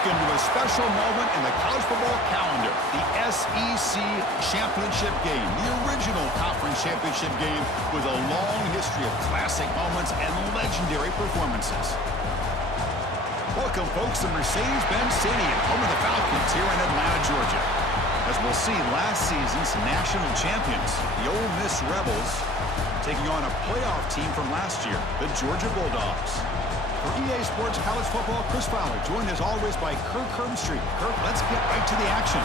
Welcome to a special moment in the college football calendar, the SEC Championship game, the original conference championship game with a long history of classic moments and legendary performances. Welcome, folks, to Mercedes-Benz Stadium, home of the Falcons here in Atlanta, Georgia. As we'll see, last season's national champions, the Ole Miss Rebels, taking on a playoff team from last year, the Georgia Bulldogs. For EA Sports College Football, Chris Fowler, joined as always by Kirk Herbstreit. Kirk, let's get right to the action.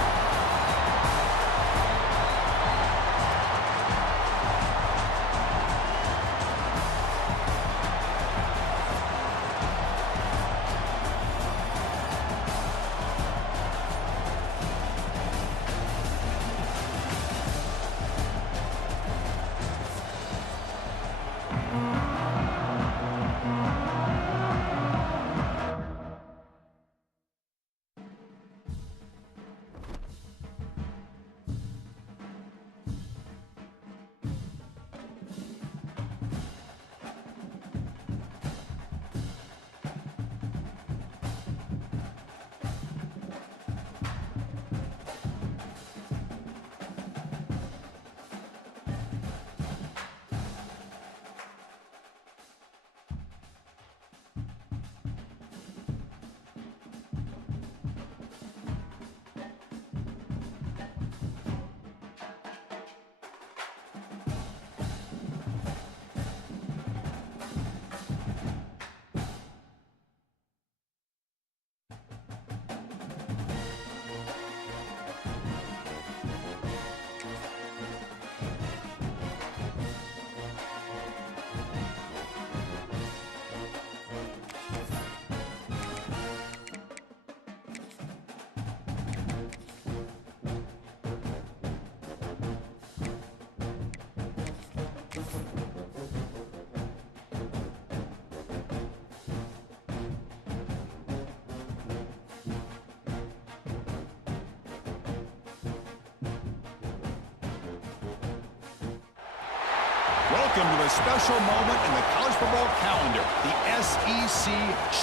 Welcome to a special moment in the college football calendar, the SEC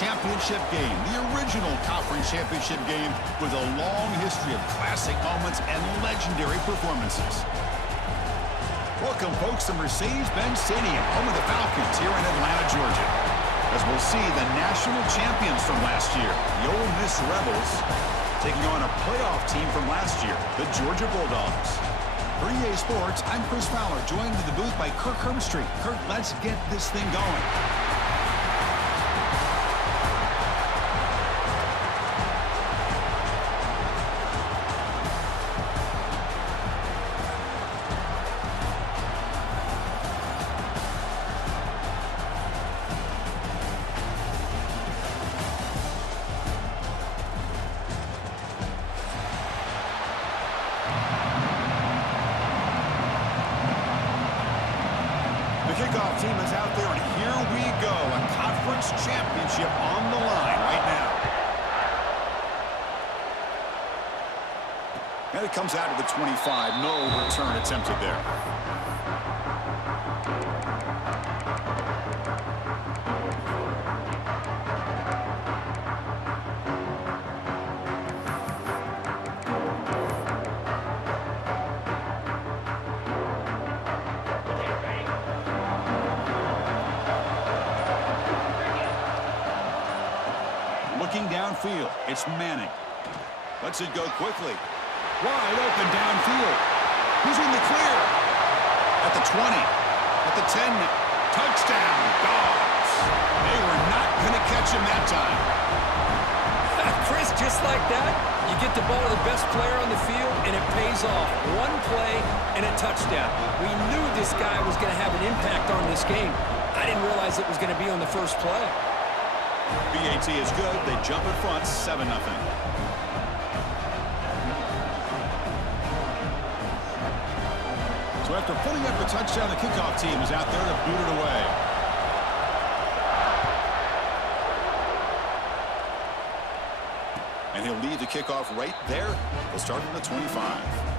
Championship game, the original conference championship game with a long history of classic moments and legendary performances. Welcome, folks, to Mercedes-Benz Stadium, home of the Falcons here in Atlanta, Georgia. As we'll see, the national champions from last year, the Ole Miss Rebels, taking on a playoff team from last year, the Georgia Bulldogs. For EA Sports, I'm Chris Fowler, joined in the booth by Kirk Herbstreit. Kirk, let's get this thing going. The kickoff team is out there, and here we go. A conference championship on the line right now. And it comes out to the 25. No return attempted there. Looking downfield, it's Manning. Lets it go quickly. Wide open downfield. He's in the clear. At the 20. At the 10. Touchdown, Dogs. They were not going to catch him that time. Chris, just like that, you get the ball to the best player on the field, and it pays off. One play and a touchdown. We knew this guy was going to have an impact on this game. I didn't realize it was going to be on the first play. BAT is good. They jump in front, 7-0. So after putting up the touchdown, the kickoff team is out there to boot it away. And he'll leave the kickoff right there. He'll start from the 25.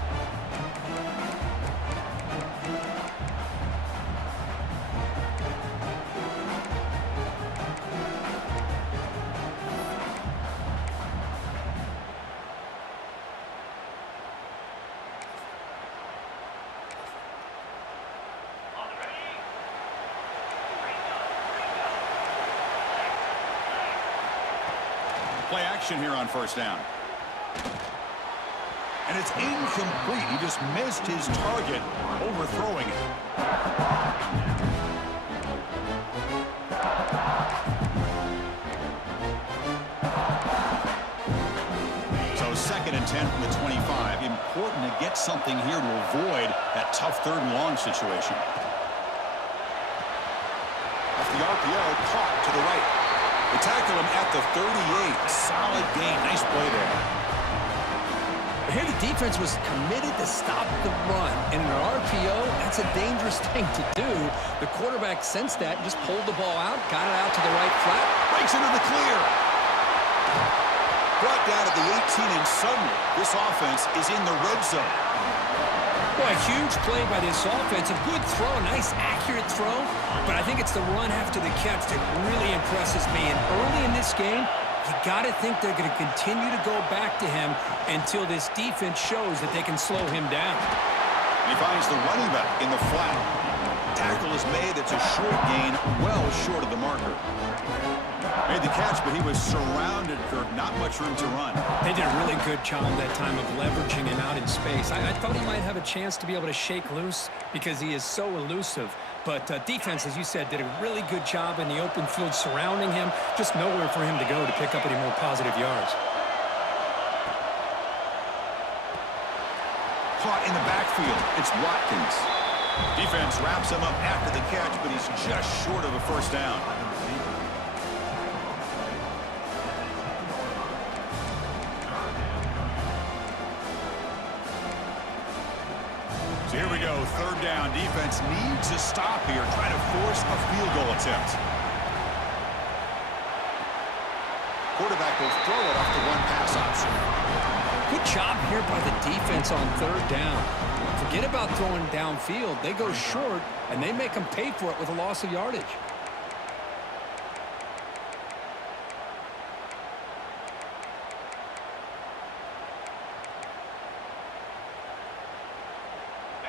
Play action here on first down. And it's incomplete. He just missed his target, overthrowing it. So 2nd and 10 from the 25. Important to get something here to avoid that tough 3rd and long situation. Off the RPO, caught to the right. They tackle him at the 38. Solid gain. Nice play there. Here the defense was committed to stop the run. In an RPO, that's a dangerous thing to do. The quarterback sensed that and just pulled the ball out, got it out to the right flat. Breaks into the clear. Brought down at the 18, and suddenly this offense is in the red zone. Boy, a huge play by this offense. A good throw, a nice, accurate throw. But I think it's the run after the catch that really impresses me. And early in this game, you got to think they're going to continue to go back to him until this defense shows that they can slow him down. He finds the running back in the flat. Tackle is made. It's a short gain, well short of the marker. Made the catch, but he was surrounded, Kirk. Not much room to run. They did a really good job that time of leveraging him out in space. I thought he might have a chance to be able to shake loose because he is so elusive. But defense, as you said, did a really good job in the open field surrounding him. Just nowhere for him to go to pick up any more positive yards. Caught in the backfield. It's Watkins. Defense wraps him up after the catch, but he's just short of a first down. So here we go, 3rd down. Defense needs a stop here, trying to force a field goal attempt. Quarterback will throw it off the one pass option. Good job here by the defense on 3rd down. Forget about throwing downfield. They go short, and they make them pay for it with a loss of yardage.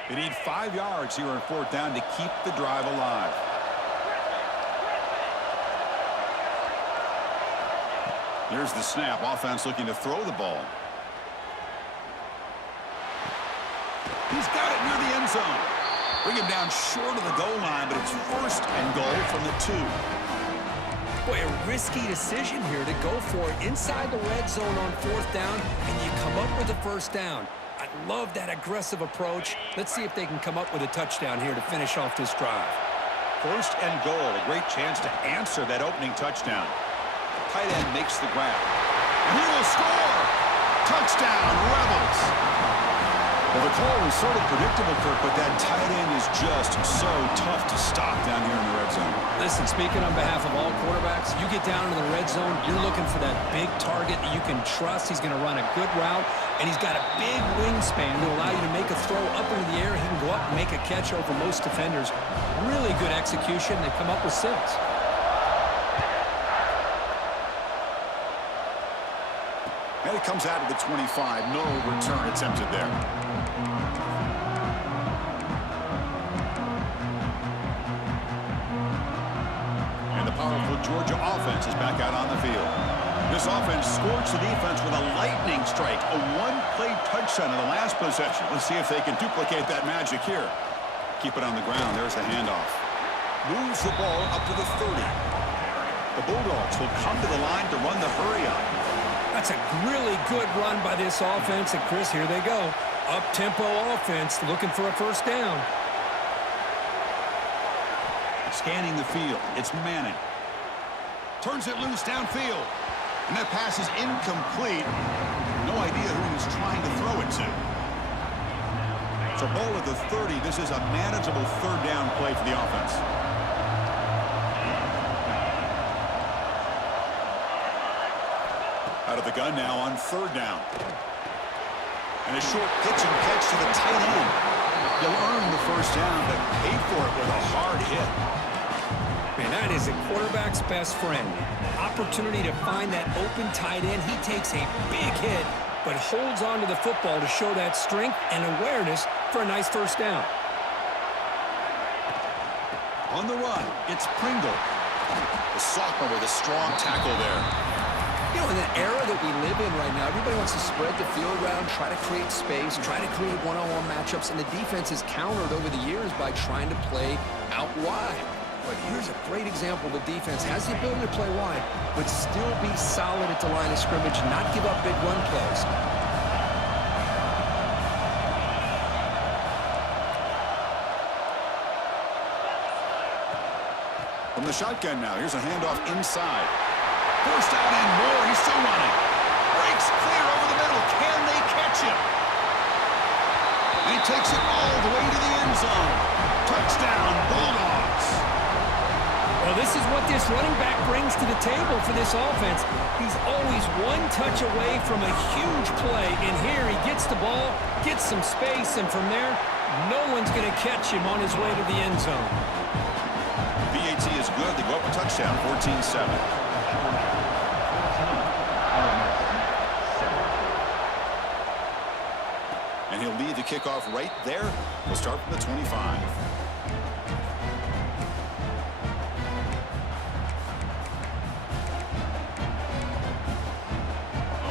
They need 5 yards here on 4th down to keep the drive alive. Here's the snap. Offense looking to throw the ball. He's got it near the end zone. Bring him down short of the goal line, but it's 1st and goal from the 2. Boy, a risky decision here to go for it inside the red zone on 4th down, and you come up with a first down. I love that aggressive approach. Let's see if they can come up with a touchdown here to finish off this drive. 1st and goal. A great chance to answer that opening touchdown. Tight end makes the grab. And he will score! Touchdown, Rebels! Well, the call was sort of predictable, Kirk, but that tight end is just so tough to stop down here in the red zone. Listen, speaking on behalf of all quarterbacks, you get down into the red zone, you're looking for that big target that you can trust. He's going to run a good route, and he's got a big wingspan to allow you to make a throw up into the air. He can go up and make a catch over most defenders. Really good execution. They come up with 6. And it comes out of the 25. No return attempted there. And the powerful Georgia offense is back out on the field. This offense scorched the defense with a lightning strike. A one-play touchdown in the last possession. Let's see if they can duplicate that magic here. Keep it on the ground. There's the handoff. Moves the ball up to the 30. The Bulldogs will come to the line to run the hurry-up. That's a really good run by this offense. And, Chris, here they go. Up-tempo offense looking for a first down. Scanning the field. It's Manning. Turns it loose downfield. And that pass is incomplete. No idea who he's trying to throw it to. It's a ball at the 30. This is a manageable 3rd down play for the offense. Out of the gun now on 3rd down. And a short pitch and catch to the tight end. He'll earn the first down, but pay for it with a hard hit. Man, that is a quarterback's best friend. Opportunity to find that open tight end. He takes a big hit, but holds on to the football to show that strength and awareness for a nice first down. On the run, it's Pringle. The sophomore with a strong tackle there. You know, in the era that we live in right now, everybody wants to spread the field around, try to create space, try to create one-on-one matchups, and the defense is countered over the years by trying to play out wide. But here's a great example. The defense has the ability to play wide, but still be solid at the line of scrimmage, not give up big run plays. From the shotgun now, here's a handoff inside. First out and more, he's still running. Breaks clear over the middle. Can they catch him? And he takes it all the way to the end zone. Touchdown, Bulldogs. Well, this is what this running back brings to the table for this offense. He's always one touch away from a huge play. And here he gets the ball, gets some space, and from there, no one's going to catch him on his way to the end zone. VAT is good. They go up a touchdown, 14-7. And he'll lead the kickoff right there. We'll start from the 25.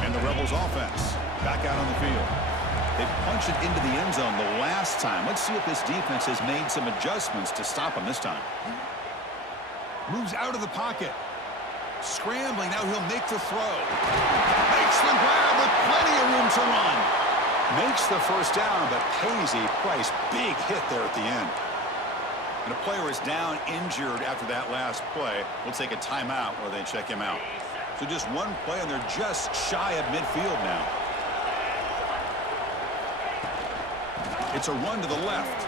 And the Rebels offense back out on the field. They punched it into the end zone the last time. Let's see if this defense has made some adjustments to stop him this time. Moves out of the pocket. Scrambling, now he'll make the throw. Makes the grab with plenty of room to run. Makes the first down, but pays a price. Big hit there at the end. And a player is down injured after that last play. We'll take a timeout while they check him out. So just one play, and they're just shy of midfield now. It's a run to the left.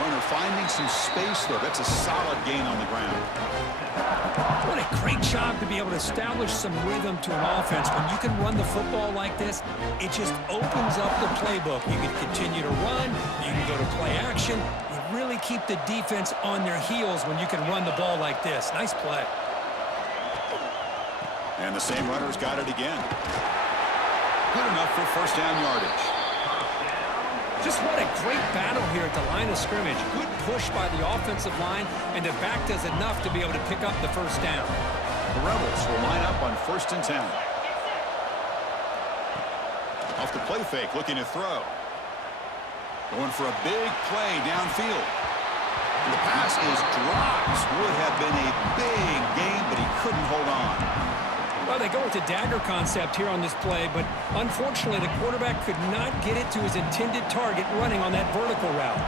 Runner finding some space there. That's a solid gain on the ground. What a great job to be able to establish some rhythm to an offense. When you can run the football like this, it just opens up the playbook. You can continue to run. You can go to play action. You really keep the defense on their heels when you can run the ball like this. Nice play. And the same runner's got it again. Good enough for first down yardage. Just what a great battle here at the line of scrimmage. Good push by the offensive line, and the back does enough to be able to pick up the first down. The Rebels will line up on 1st and 10. Off the play fake, looking to throw. Going for a big play downfield. And the pass is dropped. Would have been a big gain, but he couldn't hold on. Well, they go with the dagger concept here on this play, but unfortunately the quarterback could not get it to his intended target running on that vertical route.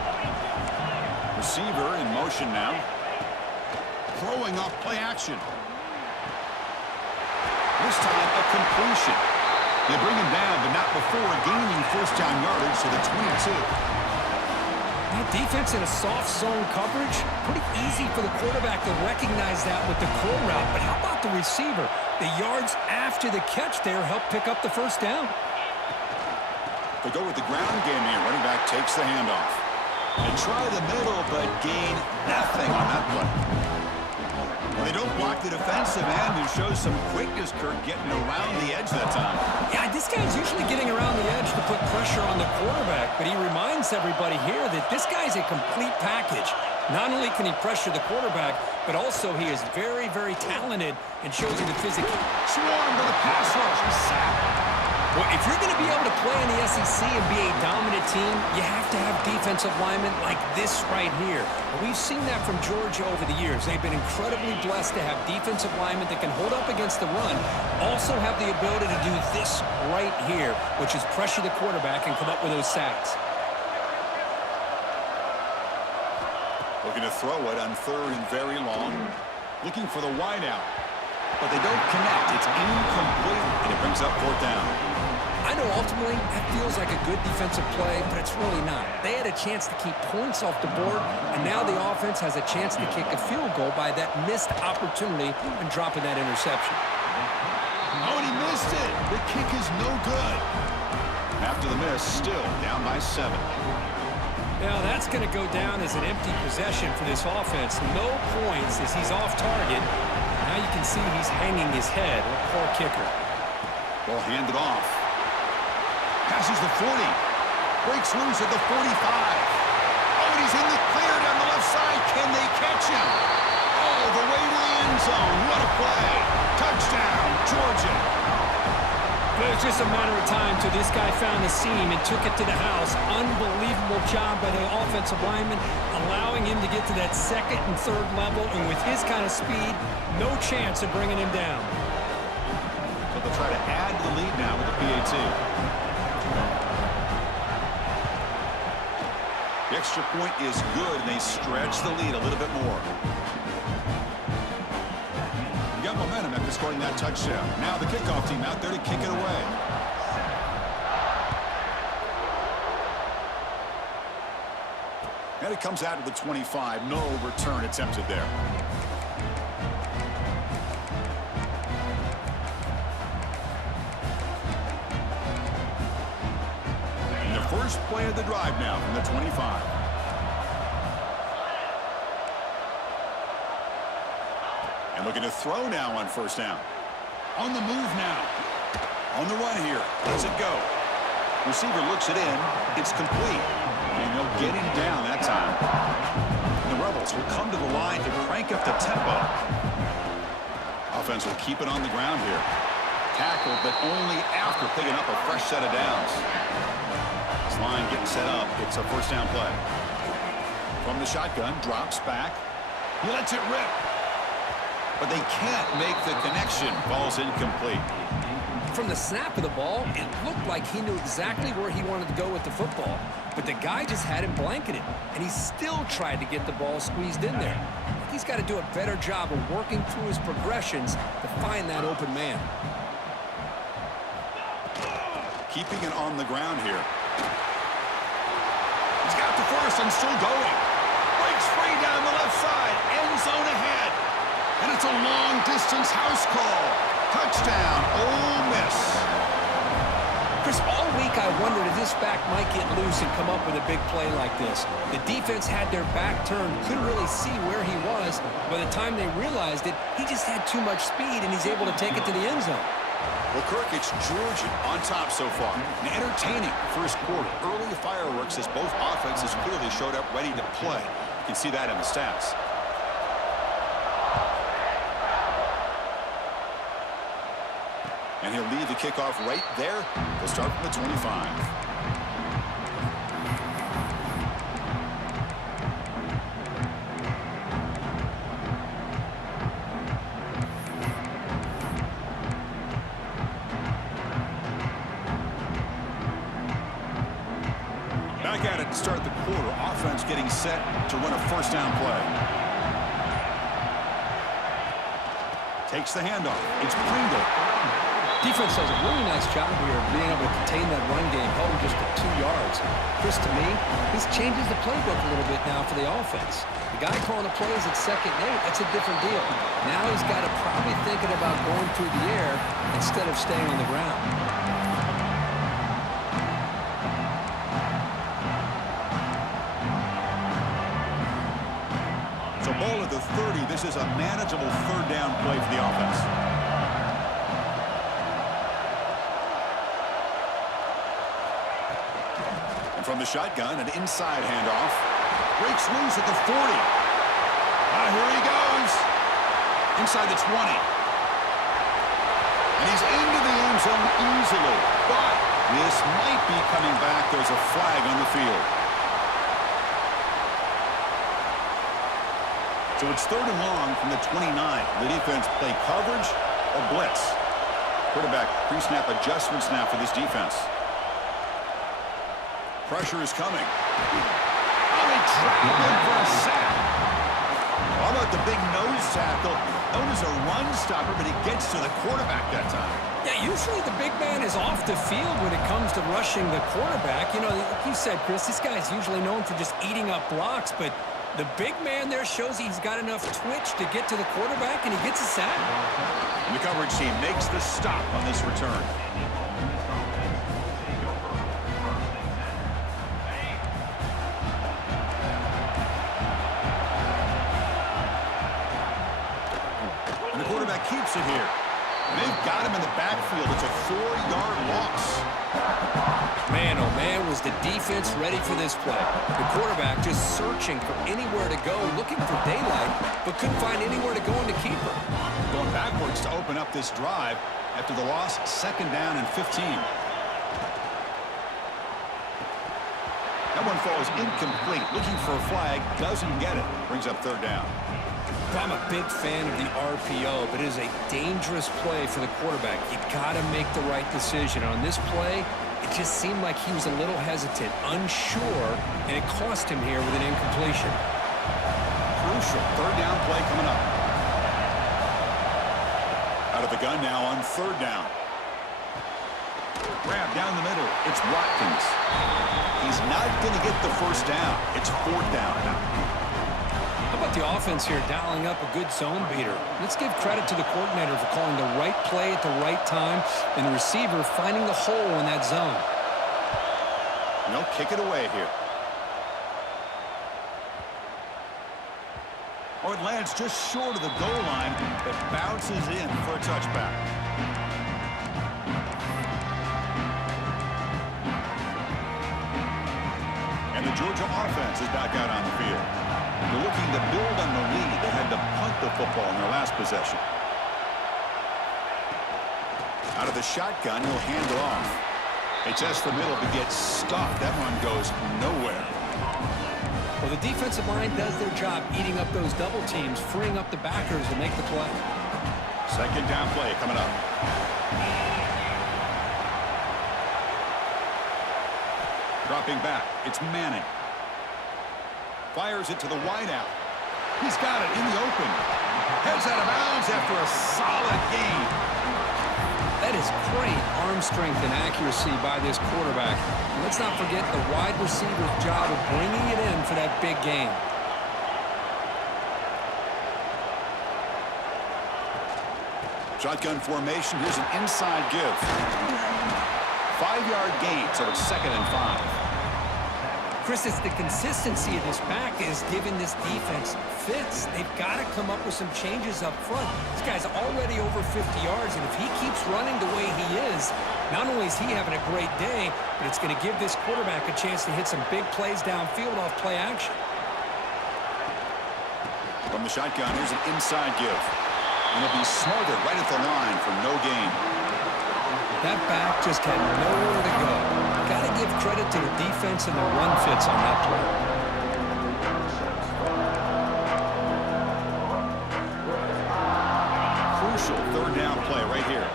Receiver in motion now. Throwing off play action. This time a completion. They bring him down, but not before gaining first down yardage to the 22. That defense in a soft zone coverage, pretty easy for the quarterback to recognize that with the curl route. But how about the receiver? The yards after the catch there help pick up the first down. They go with the ground game here. Running back takes the handoff. They try the middle, but gain nothing on that play. And they don't block the defensive end, who shows some quickness, Kirk, getting around the edge that time. Yeah, this guy's usually getting around the edge to put pressure on the quarterback, but he reminds everybody here that this guy's a complete package. Not only can he pressure the quarterback, but also he is very, very talented and shows you the physical. Swarm to the pass rush. Sack. Well, if you're going to be able to play in the SEC and be a dominant team, you have to have defensive linemen like this right here. We've seen that from Georgia over the years. They've been incredibly blessed to have defensive linemen that can hold up against the run, also have the ability to do this right here, which is pressure the quarterback and come up with those sacks. Looking to throw it on 3rd and very long. Looking for the wideout. But they don't connect. It's incomplete, and it brings up 4th down. I know ultimately that feels like a good defensive play, but it's really not. They had a chance to keep points off the board, and now the offense has a chance to kick a field goal by that missed opportunity and dropping that interception. Oh, and he missed it. The kick is no good. After the miss, still down by 7. Now that's going to go down as an empty possession for this offense. No points as he's off target. Now you can see he's hanging his head. A poor kicker. Ball handed off. Passes the 40. Breaks loose at the 45. Oh, and he's in the clear down the left side. Can they catch him? Oh, all the way to the end zone. What a play. Touchdown, Georgia. It was just a matter of time till this guy found the seam and took it to the house. Unbelievable job by the offensive lineman, allowing him to get to that second and third level, and with his kind of speed, no chance of bringing him down. So they'll try to add to the lead now with the PAT. The extra point is good, and they stretch the lead a little bit more. You got momentum after scoring that touchdown. Now the kickoff team out there to kick it away. And it comes out to the 25. No return attempted there. First play of the drive now from the 25. And looking to throw now on first down. On the move now. On the run here. Does it go? Receiver looks it in. It's complete. And they'll get him down that time. And the Rebels will come to the line to crank up the tempo. Offense will keep it on the ground here. Tackled, but only after picking up a fresh set of downs. Line getting set up. It's a first down play. From the shotgun, drops back. He lets it rip. But they can't make the connection. Ball's incomplete. From the snap of the ball, it looked like he knew exactly where he wanted to go with the football. But the guy just had him blanketed, and he still tried to get the ball squeezed in there. He's got to do a better job of working through his progressions to find that open man. Keeping it on the ground here. He's got the first and still going. Breaks free down the left side. End zone ahead. And it's a long-distance house call. Touchdown, Ole Miss. Chris, all week I wondered if this back might get loose and come up with a big play like this. The defense had their back turned, couldn't really see where he was. By the time they realized it, he just had too much speed, and he's able to take it to the end zone. Well, Kirk, it's Georgia on top so far. An entertaining first quarter. Early fireworks as both offenses clearly showed up ready to play. You can see that in the stats. And he'll lead the kickoff right there. They'll start from the 25. Back at it to start the quarter. Offense getting set to run a first down play. Takes the handoff. It's Pringle. Defense does a really nice job here of being able to contain that run game, held him just at 2 yards. Chris, to me, this changes the playbook a little bit now for the offense. The guy calling the plays at 2nd and 8, that's a different deal. Now he's got to probably thinking about going through the air instead of staying on the ground. So ball at the 30. This is a manageable third down play for the offense. And from the shotgun, an inside handoff. Breaks loose at the 40. Here he goes. Inside the 20. And he's into the end zone easily. But this might be coming back. There's a flag on the field. So it's 3rd and long from the 29. The defense play coverage or blitz. Quarterback pre-snap adjustments now for this defense. Pressure is coming. Oh, they trap him for a sack. How about the big nose tackle? Known as a run stopper, but he gets to the quarterback that time. Yeah, usually the big man is off the field when it comes to rushing the quarterback. You know, like you said, Chris, this guy's usually known for just eating up blocks, but the big man there shows he's got enough twitch to get to the quarterback, and he gets a sack. And the coverage team makes the stop on this return. And the quarterback keeps it here. And they've got him in the backfield. It's a 4-yard loss. Man, oh man, was the defense ready for this play. The quarterback just searching for anywhere to go, looking for daylight, but couldn't find anywhere to go in the keeper. Going backwards to open up this drive after the loss, 2nd down and 15. That one falls incomplete. Looking for a flag, doesn't get it. Brings up 3rd down. I'm a big fan of the RPO, but it is a dangerous play for the quarterback. You got to make the right decision. On this play, it just seemed like he was a little hesitant, unsure, and it cost him here with an incompletion. Crucial 3rd down play coming up. Out of the gun now on 3rd down. Grab down the middle. It's Watkins. He's not going to get the 1st down. It's 4th down now. How about the offense here dialing up a good zone beater? Let's give credit to the coordinator for calling the right play at the right time and the receiver finding the hole in that zone. No, kick it away here. Oh, it lands just short of the goal line. It bounces in for a touchback. And the Georgia offense is back out on the field. They're looking to build on the lead. They had to punt the football in their last possession. Out of the shotgun, he'll hand it off. They test the middle to get stuffed. That run goes nowhere. Well, the defensive line does their job eating up those double teams, freeing up the backers to make the play. 2nd down play coming up. Dropping back, it's Manning. Fires it to the wideout. He's got it in the open. Heads out of bounds after a solid gain. That is great arm strength and accuracy by this quarterback. And let's not forget the wide receiver's job of bringing it in for that big gain. Shotgun formation. Here's an inside give. 5-yard gain, so it's 2nd and 5. Chris, it's the consistency of this back is giving this defense fits. They've got to come up with some changes up front. This guy's already over 50 yards, and if he keeps running the way he is, not only is he having a great day, but it's going to give this quarterback a chance to hit some big plays downfield off play action. From the shotgun, here's an inside give. And he'll be smothered right at the line for no gain. That back just had nowhere to go. Got to give credit to the defense and the run fits on that play. Crucial 3rd down play right here.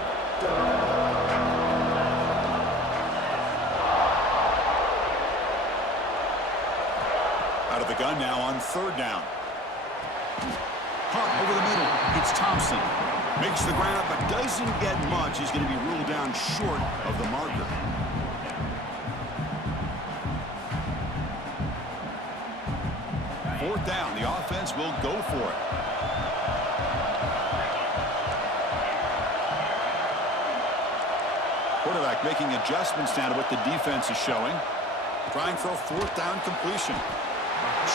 Out of the gun now on 3rd down. Pump over the middle. It's Thompson. Makes the ground, but doesn't get much. He's going to be ruled down short of the marker. Fourth down. The offense will go for it. Quarterback making adjustments now to what the defense is showing. Trying for a 4th down completion.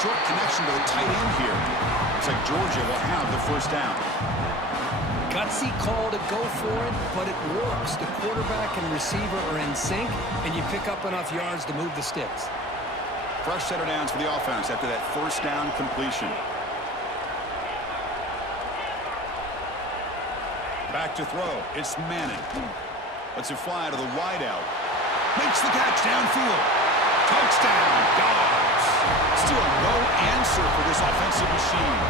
Short connection to the tight end here. Looks like Georgia will have the 1st down. Gutsy call to go for it, but it works. The quarterback and receiver are in sync, and you pick up enough yards to move the sticks. Fresh set of downs for the offense after that 1st down completion. Back to throw. It's Manning. Lets it fly to the wideout. Makes the catch downfield. Touchdown, Dogs. Still no answer for this offensive machine.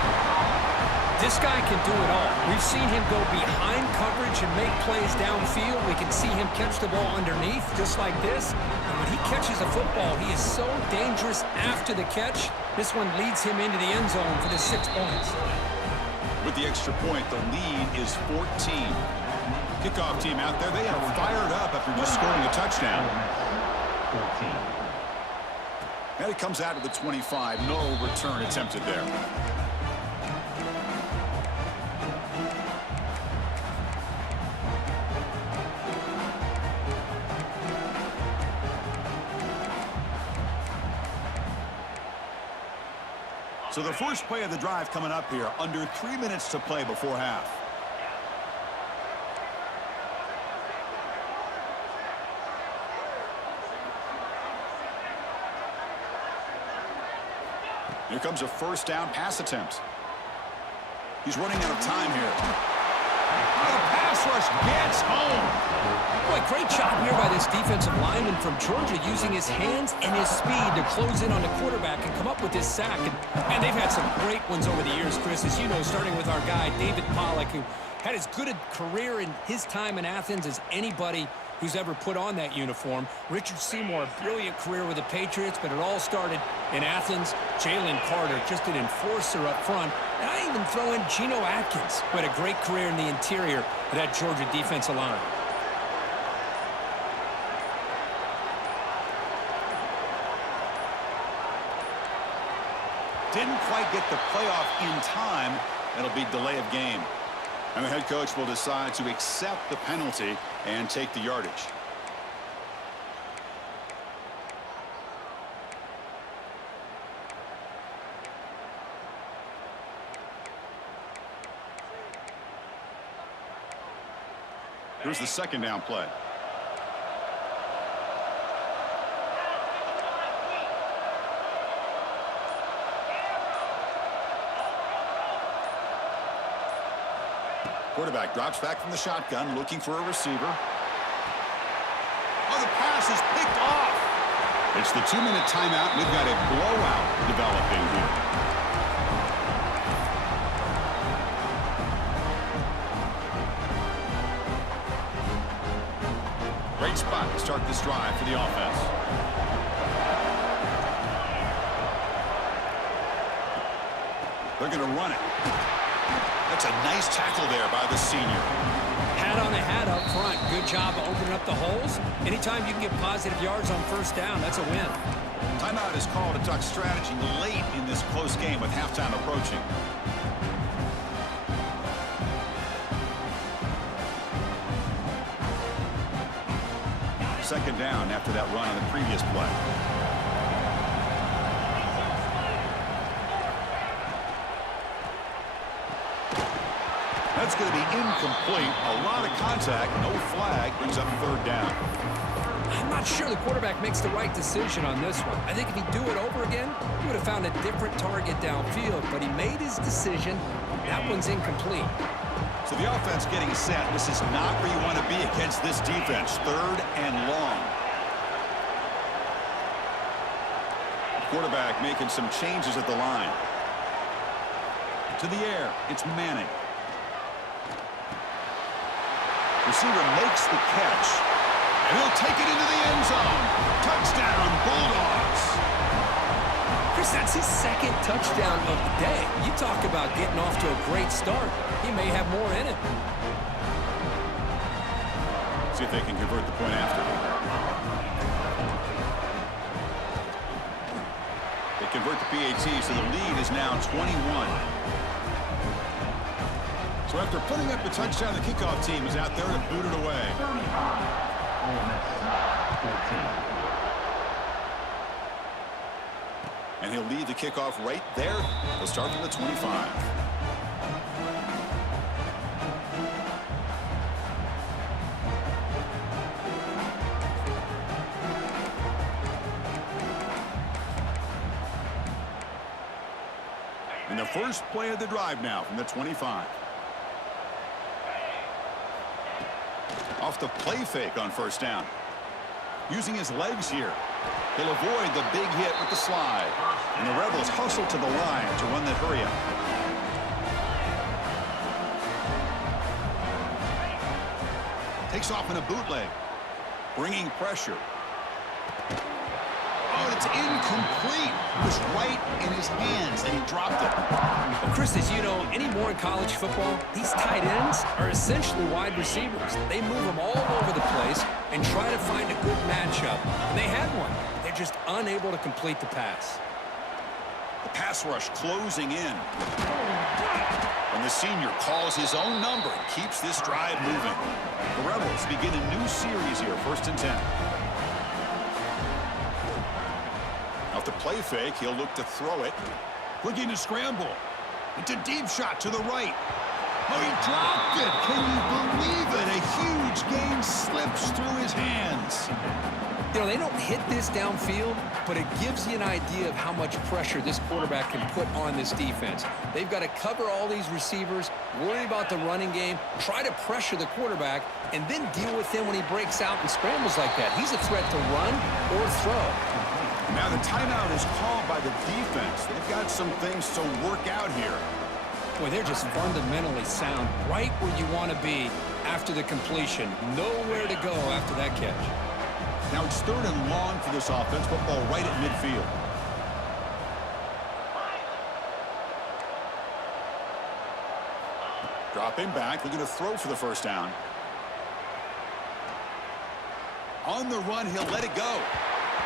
This guy can do it all. We've seen him go behind coverage and make plays downfield. We can see him catch the ball underneath, just like this. And when he catches a football, he is so dangerous after the catch. This one leads him into the end zone for the 6 points. With the extra point, the lead is 14. Kickoff team out there, they are fired up after just scoring a touchdown. 14. And it comes out of the 25. No return attempted there. So the first play of the drive coming up here, under 3 minutes to play before half. Here comes a first down pass attempt. He's running out of time here. Oh, the pass rush gets home. Boy, great job here by this defensive lineman from Georgia using his hands and his speed to close in on the quarterback and come up with this sack. And man, they've had some great ones over the years, Chris, as you know, starting with our guy, David Pollock, who had as good a career in his time in Athens as anybody who's ever put on that uniform. Richard Seymour, a brilliant career with the Patriots, but it all started in Athens. Jalen Carter, just an enforcer up front. And I even throw in Geno Atkins, who had a great career in the interior of that Georgia defensive line. Didn't quite get the playoff in time. That'll be delay of game. And the head coach will decide to accept the penalty and take the yardage. Here's the second down play. Quarterback drops back from the shotgun, looking for a receiver. Oh, the pass is picked off. It's the 2-minute timeout. We've got a blowout developing here. Great spot to start this drive for the offense. They're going to run it. That's a nice tackle there by the senior. Hat on a hat up front. Good job of opening up the holes. Anytime you can get positive yards on first down, that's a win. Timeout is called to talk strategy late in this close game with halftime approaching. Second down after that run on the previous play. That's going to be incomplete. A lot of contact, no flag, brings up third down. I'm not sure the quarterback makes the right decision on this one. I think if he'd do it over again, he would have found a different target downfield, but he made his decision. That one's incomplete. So the offense getting set. This is not where you want to be against this defense. Third and long. Quarterback making some changes at the line. To the air, it's Manning. Receiver makes the catch, and he'll take it into the end zone. Touchdown, Bulldogs. Chris, that's his second touchdown of the day. You talk about getting off to a great start. He may have more in it. See if they can convert the point after. They convert the PAT, so the lead is now 21. So after putting up the touchdown, the kickoff team is out there to boot it away. Ole Miss, 14. And he'll lead the kickoff right there. He'll start from the 25. And the first play of the drive now from the 25. Off the play fake on first down. Using his legs here. He'll avoid the big hit with the slide. And the Rebels hustle to the line to run that hurry up. Takes off in a bootleg. Bringing pressure. Oh, it's incomplete. It was right in his hands, and he dropped it. Well, Chris, as you know, anymore in college football, these tight ends are essentially wide receivers. They move them all over the place and try to find a good matchup. And they had one. They're just unable to complete the pass. The pass rush closing in. And the senior calls his own number and keeps this drive moving. The Rebels begin a new series here, 1st and 10. Off the play fake, he'll look to throw it. Looking to scramble. It's a deep shot to the right. Oh, he dropped it. Can you believe it? A huge gain slips through his hands. You know, they don't hit this downfield, but it gives you an idea of how much pressure this quarterback can put on this defense. They've got to cover all these receivers, worry about the running game, try to pressure the quarterback, and then deal with him when he breaks out and scrambles like that. He's a threat to run or throw. Now the timeout is called by the defense. They've got some things to work out here. Boy, they're just fundamentally sound, right where you want to be after the completion. Nowhere to go after that catch. Now it's 3rd and long for this offense. Football right at midfield. Dropping back, looking to throw for the first down. On the run, he'll let it go.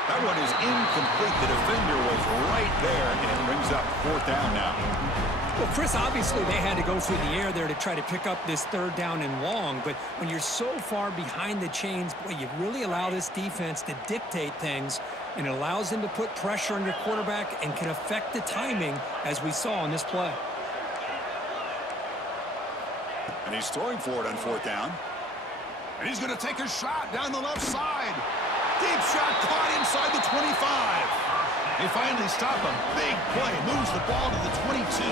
That one is incomplete. The defender was right there, and it brings up 4th down now. Well, Chris, obviously they had to go through the air there to try to pick up this 3rd down and long, but when you're so far behind the chains, boy, you really allow this defense to dictate things, and it allows them to put pressure on your quarterback and can affect the timing, as we saw in this play. And he's throwing for it on 4th down. And he's going to take a shot down the left side. Deep shot caught inside the 25. They finally stop a big play. Moves the ball to the 22.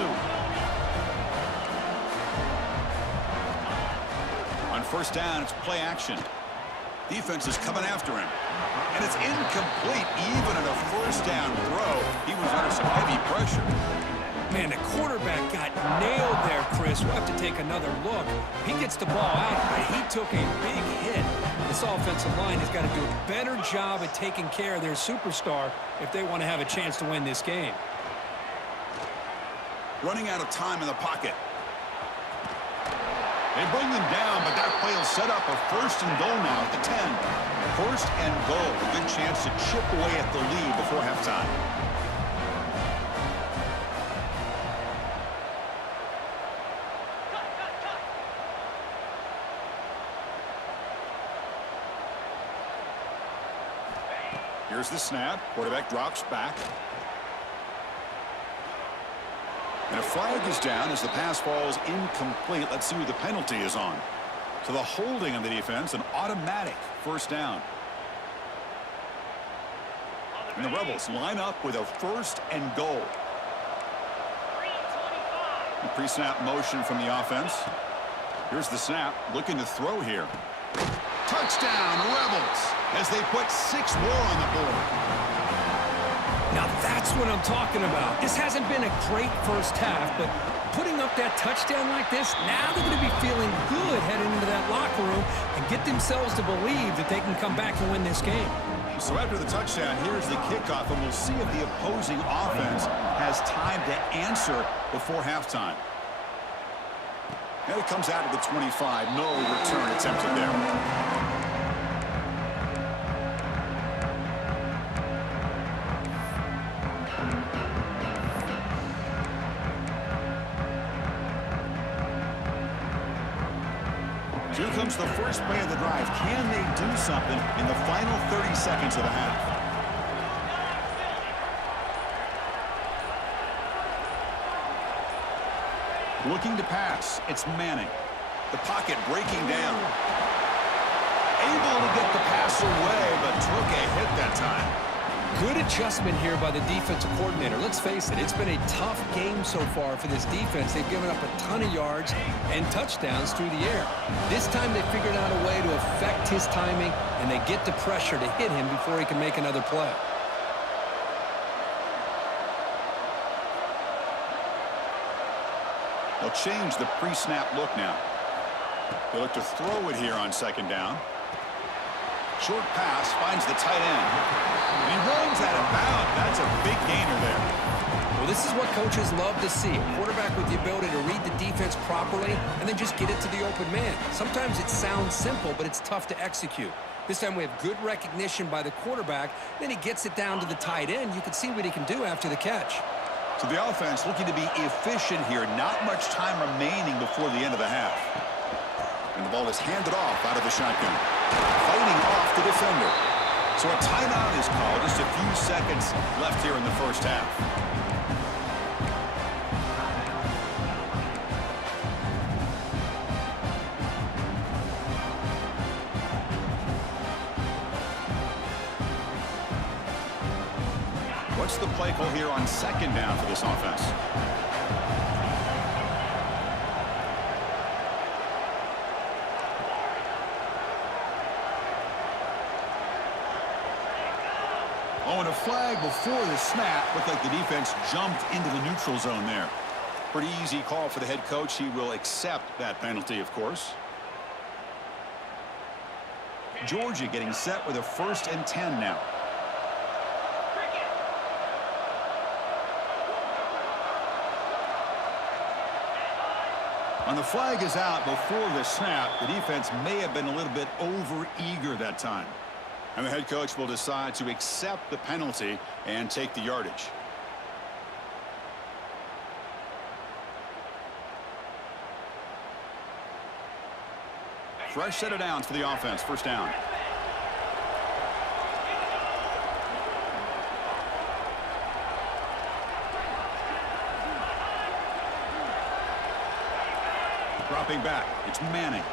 On 1st down, it's play action. Defense is coming after him. And it's incomplete. Even at a 1st down throw, he was under some heavy pressure. Man, the quarterback got nailed there, Chris. We'll have to take another look. He gets the ball out, but he took a big hit. This offensive line has got to do a better job at taking care of their superstar if they want to have a chance to win this game. Running out of time in the pocket. They bring them down, but that play will set up a 1st and goal now at the 10. 1st and goal. A good chance to chip away at the lead before halftime. Here's the snap. Quarterback drops back. And a flag is down as the pass falls incomplete. Let's see who the penalty is on. So the holding on the defense, an automatic 1st down. And the Rebels line up with a 1st and goal. The pre-snap motion from the offense. Here's the snap, looking to throw here. Touchdown, Rebels, as they put 6 more on the board. Now that's what I'm talking about. This hasn't been a great 1st half, but putting up that touchdown like this, now they're going to be feeling good heading into that locker room and get themselves to believe that they can come back and win this game. So after the touchdown, here's the kickoff, and we'll see if the opposing offense has time to answer before halftime. And it comes out of the 25. No return attempted there. Here comes the first play of the drive. Can they do something in the final 30 seconds of the half? Looking to pass. It's Manning. The pocket breaking down. Able to get the pass away, but took a hit that time. Good adjustment here by the defensive coordinator. Let's face it, it's been a tough game so far for this defense. They've given up a ton of yards and touchdowns through the air. This time they figured out a way to affect his timing, and they get the pressure to hit him before he can make another play. They'll change the pre-snap look now. They look to throw it here on 2nd down. Short pass finds the tight end. And he runs out of bounds. That's a big gainer there. Well, this is what coaches love to see. A quarterback with the ability to read the defense properly and then just get it to the open man. Sometimes it sounds simple, but it's tough to execute. This time we have good recognition by the quarterback. Then he gets it down to the tight end. You can see what he can do after the catch. So the offense looking to be efficient here. Not much time remaining before the end of the half. And the ball is handed off out of the shotgun. Fighting off the defender. So a timeout is called. Just a few seconds left here in the 1st half. the play call here on second down for this offense? Oh, and a flag before the snap. Looked like the defense jumped into the neutral zone there. Pretty easy call for the head coach. He will accept that penalty, of course. Georgia getting set with a 1st and 10 now. And the flag is out before the snap. The defense may have been a little bit over-eager that time. And the head coach will decide to accept the penalty and take the yardage. Fresh set of downs for the offense. 1st down. Dropping back. It's Manning.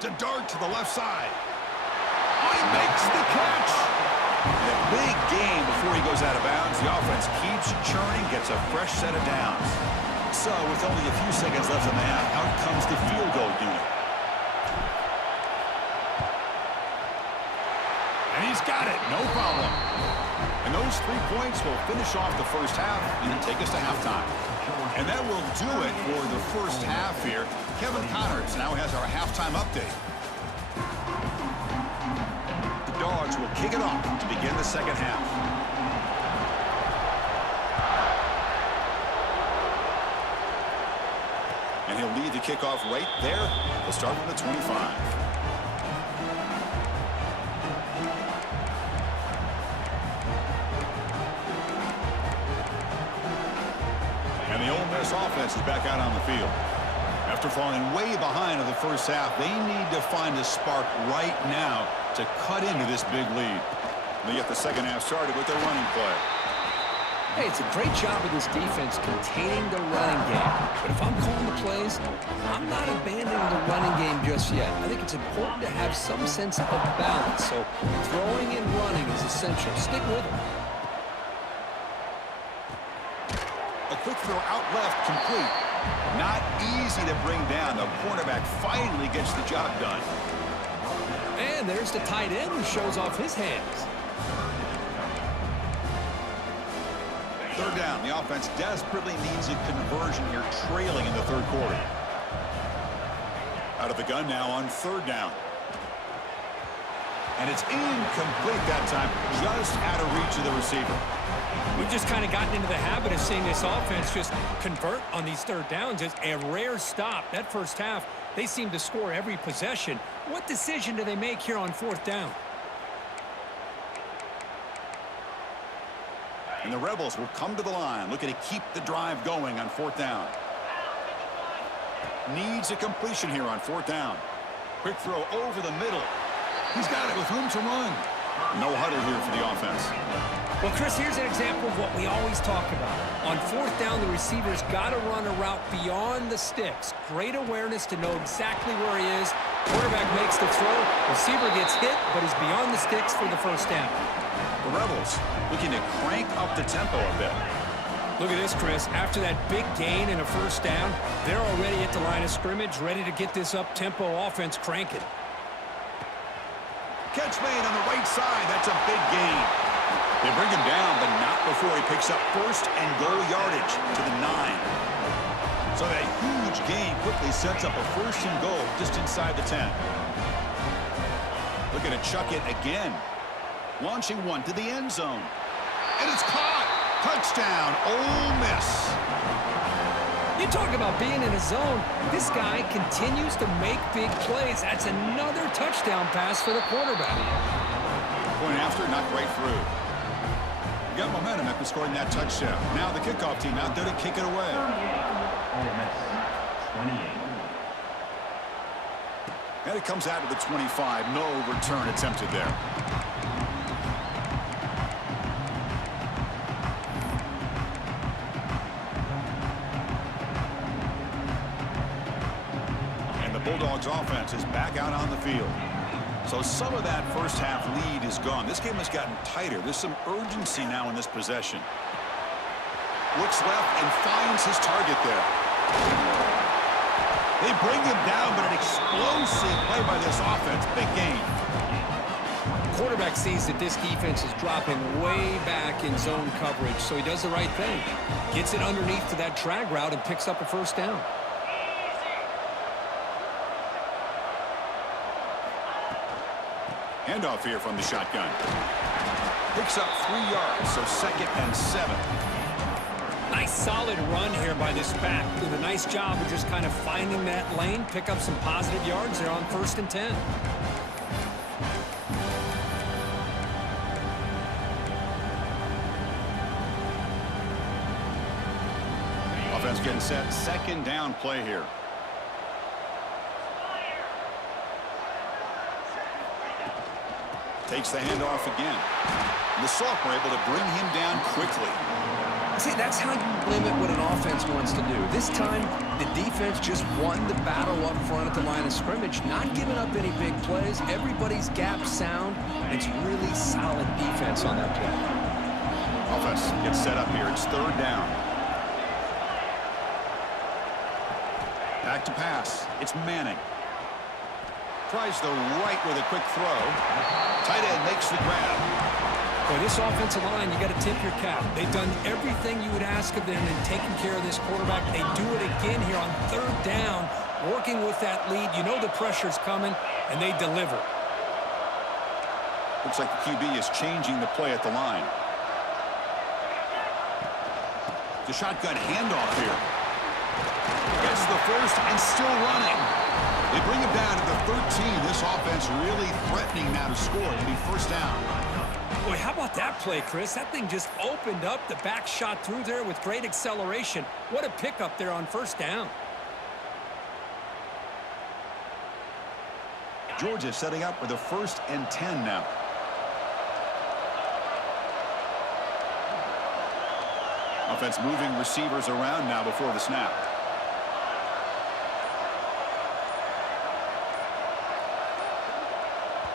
To dart to the left side. Oh, he makes the catch. And a big gain before he goes out of bounds. The offense keeps churning, gets a fresh set of downs. So, with only a few seconds left in the half, out comes the field goal unit. And he's got it. No problem. And those 3 points will finish off the first half and then take us to halftime. And that will do it for the first half here. Kevin Connors now has our halftime update. The Dogs will kick it off to begin the second half. And he'll lead the kickoff right there. We'll start from the 25. And the Ole Miss offense is back out on the field. After falling way behind in the first half, they need to find a spark right now to cut into this big lead. They get the second half started with their running play. Hey, it's a great job of this defense containing the running game. But if I'm calling the plays, I'm not abandoning the running game just yet. I think it's important to have some sense of balance. So throwing and running is essential. Stick with them. A quick throw out left, complete. Not easy to bring down. The cornerback finally gets the job done. And there's the tight end who shows off his hands. 3rd down. The offense desperately needs a conversion here, trailing in the 3rd quarter. Out of the gun now on 3rd down. And it's incomplete that time, just out of reach of the receiver. We've just kind of gotten into the habit of seeing this offense just convert on these 3rd downs. It's a rare stop. That first half, they seem to score every possession. What decision do they make here on 4th down? And the Rebels will come to the line, looking to keep the drive going on 4th down. Needs a completion here on 4th down. Quick throw over the middle. He's got it with room to run. No huddle here for the offense. Well, Chris, here's an example of what we always talk about. On 4th down, the receiver's got to run a route beyond the sticks. Great awareness to know exactly where he is. Quarterback makes the throw. Receiver gets hit, but he's beyond the sticks for the 1st down. The Rebels looking to crank up the tempo a bit. Look at this, Chris. After that big gain and a 1st down, they're already at the line of scrimmage, ready to get this up-tempo offense cranking. Catch made on the right side. That's a big gain. They bring him down, but not before he picks up 1st and goal yardage to the 9. So that huge gain quickly sets up a 1st and goal just inside the 10. Looking to chuck it again. Launching one to the end zone. And it's caught. Touchdown, Ole Miss. You talk about being in a zone. This guy continues to make big plays. That's another touchdown pass for the quarterback. Point after, not right through. You got momentum after scoring that touchdown. Now the kickoff team out there to kick it away. Ole Miss, 28. And it comes out to the 25. No return attempted there. And the Bulldogs offense is back out on the field. So some of that first half lead is gone. This game has gotten tighter. There's some urgency now in this possession. Looks left and finds his target there. They bring him down, but an explosive play by this offense. Big gain. Quarterback sees that this defense is dropping way back in zone coverage, so he does the right thing. Gets it underneath to that drag route and picks up a first down. Handoff here from the shotgun. Picks up 3 yards, so 2nd and 7. Nice solid run here by this back. Did a nice job of just kind of finding that lane, pick up some positive yards there on 1st and 10. Offense getting set. 2nd down play here. Takes the handoff again. The sophomore able to bring him down quickly. See, that's how you limit what an offense wants to do. This time, the defense just won the battle up front at the line of scrimmage, not giving up any big plays. Everybody's gap sound. It's really solid defense on that play. Offense gets set up here. It's 3rd down. Back to pass. It's Manning. Tries the right with a quick throw. Tight end makes the grab. Boy, this offensive line, you got to tip your cap. They've done everything you would ask of them in taking care of this quarterback. They do it again here on 3rd down, working with that lead. You know the pressure's coming, and they deliver. Looks like the QB is changing the play at the line. The shotgun handoff here. Gets the first and still running. They bring him down to the 13. This offense really threatening now to score. It'll be 1st down. Boy, how about that play, Chris? That thing just opened up. The back shot through there with great acceleration. What a pickup there on 1st down. Georgia setting up with a 1st and 10 now. Offense moving receivers around now before the snap.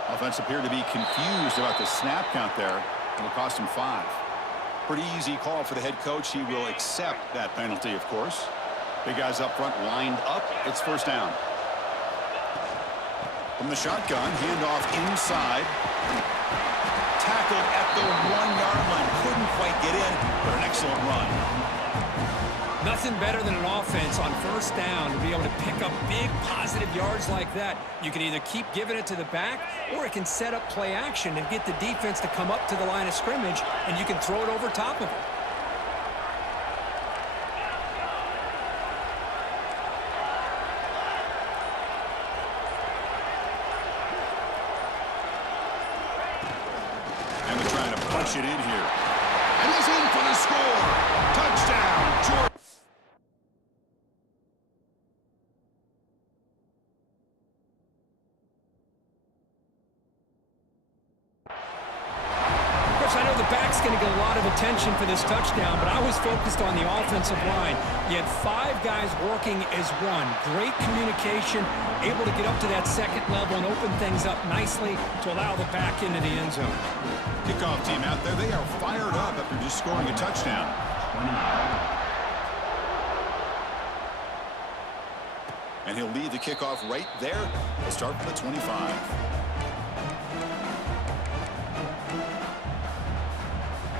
Offense appeared to be confused about the snap count there. It'll cost him 5. Pretty easy call for the head coach. He will accept that penalty, of course. Big guys up front lined up. It's 1st down. From the shotgun, handoff inside. Tackled at the 1-yard line. Couldn't quite get in, but an excellent run. Nothing better than an offense on 1st down to be able to pick up big positive yards like that. You can either keep giving it to the back, or it can set up play action and get the defense to come up to the line of scrimmage, and you can throw it over top of it. And they're trying to punch it in here. And he's in for the score. Touchdown, Georgia. Going to get a lot of attention for this touchdown, but I was focused on the offensive line. You had 5 guys working as one. Great communication, able to get up to that 2nd level and open things up nicely to allow the back into the end zone. Kickoff team out there, they are fired up after just scoring a touchdown. And he'll lead the kickoff right there. He'll start from the 25.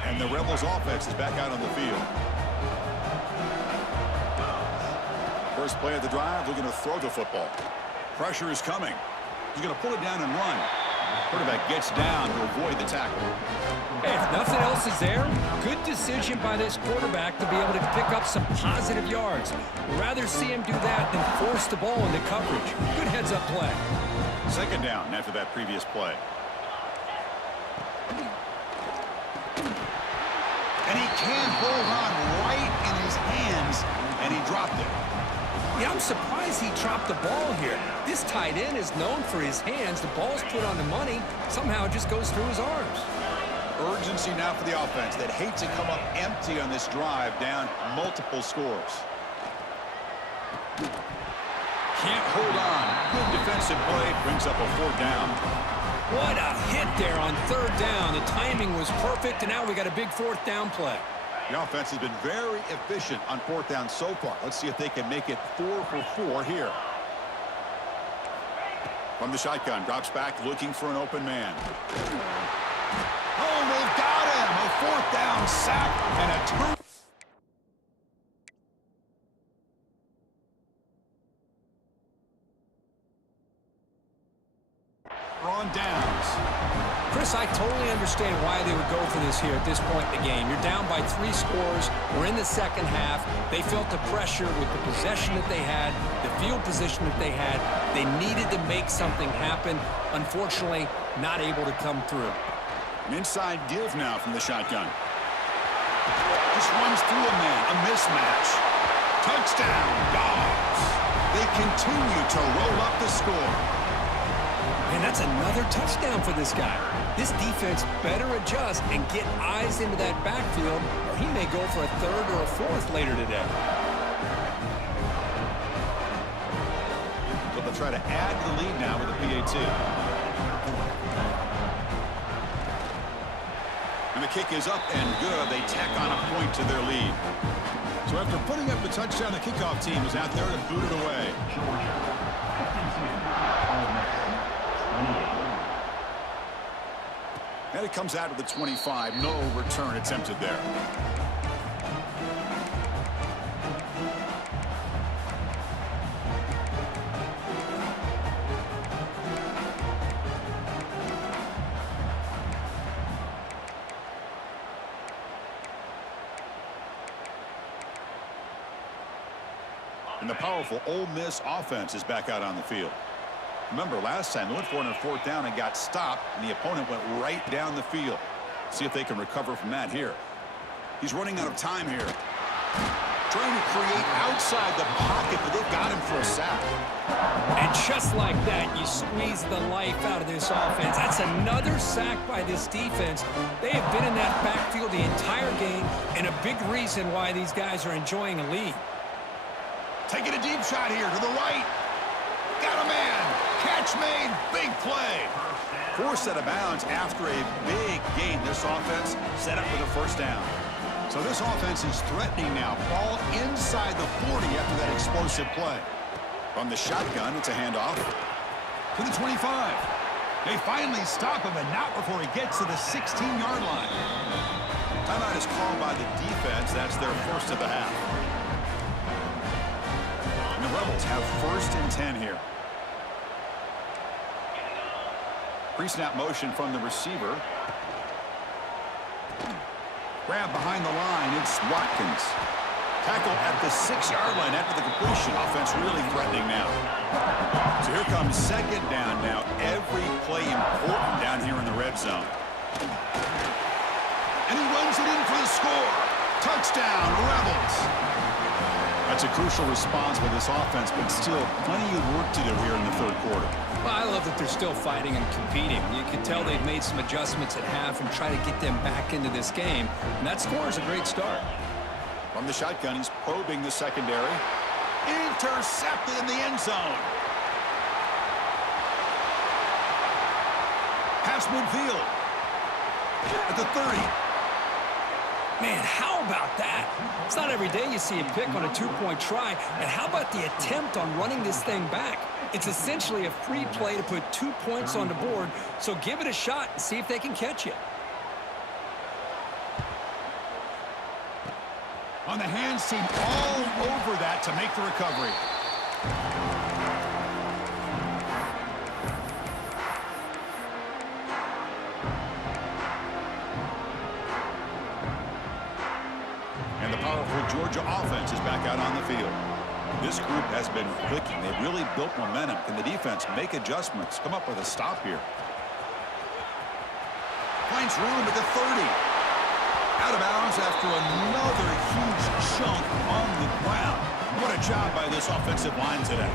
And the Rebels offense is back out on the field. First play of the drive, looking to throw the football. Pressure is coming. He's going to pull it down and run. Quarterback gets down to avoid the tackle. Hey, if nothing else is there, good decision by this quarterback to be able to pick up some positive yards. We'd rather see him do that than force the ball into coverage. Good heads-up play. 2nd down after that previous play. And he can't hold on right in his hands, and he dropped it. Yeah, I'm surprised he dropped the ball here. This tight end is known for his hands. The ball's put on the money. Somehow it just goes through his arms. Urgency now for the offense that hates to come up empty on this drive, down multiple scores. Can't hold on. Good defensive play. Brings up a 4th down. What a hit there on third down. The timing was perfect, and now we got a big fourth down play. The offense has been very efficient on fourth down so far. Let's see if they can make it 4 for 4 here. From the shotgun, drops back looking for an open man. Oh, they've got him. A fourth down sack and a turn. On downs. Chris, I totally understand why they would go for this here at this point in the game. You're down by 3 scores. We're in the second half. They felt the pressure with the possession that they had, the field position that they had. They needed to make something happen. Unfortunately, not able to come through. An inside give now from the shotgun. Just runs through a man. A mismatch. Touchdown, Dogs. They continue to roll up the score. And that's another touchdown for this guy. This defense better adjust and get eyes into that backfield, or he may go for a third or a fourth later today. So they'll try to add to the lead now with a PAT. And the kick is up and good. They tack on a point to their lead. So after putting up the touchdown, the kickoff team is out there to boot it away. And it comes out of the 25. No return attempted there. And the powerful Ole Miss offense is back out on the field. Remember, last time they went for it on fourth down and got stopped, and the opponent went right down the field. See if they can recover from that here. He's running out of time here. Trying to create outside the pocket, but they've got him for a sack. And just like that, you squeeze the life out of this offense. That's another sack by this defense. They have been in that backfield the entire game, and a big reason why these guys are enjoying a lead. Taking a deep shot here to the right. Got a man. Catch made. Big play. Forced out of bounds after a big gain. This offense set up with a first down. So this offense is threatening now. Ball inside the 40 after that explosive play. From the shotgun, it's a handoff to the 25. They finally stop him, and not before he gets to the 16-yard line. Timeout is called by the defense. That's their first of the half. And the Rebels have first and 10 here. Pre-snap motion from the receiver. Grab behind the line. It's Watkins. Tackle at the 6-yard line after the completion. Offense really threatening now. So here comes second down now. Every play important down here in the red zone. And he runs it in for the score. Touchdown, Rebels. That's a crucial response by this offense, but still plenty of work to do here in the third quarter. Well, I love that they're still fighting and competing. You can tell they've made some adjustments at half and try to get them back into this game. And that score is a great start. From the shotgun, he's probing the secondary. Intercepted in the end zone. Pass midfield. At the 30. Man, how about that? It's not every day you see a pick on a two-point try. And how about the attempt on running this thing back? It's essentially a free play to put 2 points on the board, so give it a shot and see if they can catch you. On the hands team, all over that to make the recovery. And the powerful Georgia offense is back out on the field. This group has been clicking. They've really built momentum. Can the defense make adjustments? Come up with a stop here. Finds room at the 30. Out of bounds after another huge chunk on the ground. What a job by this offensive line today.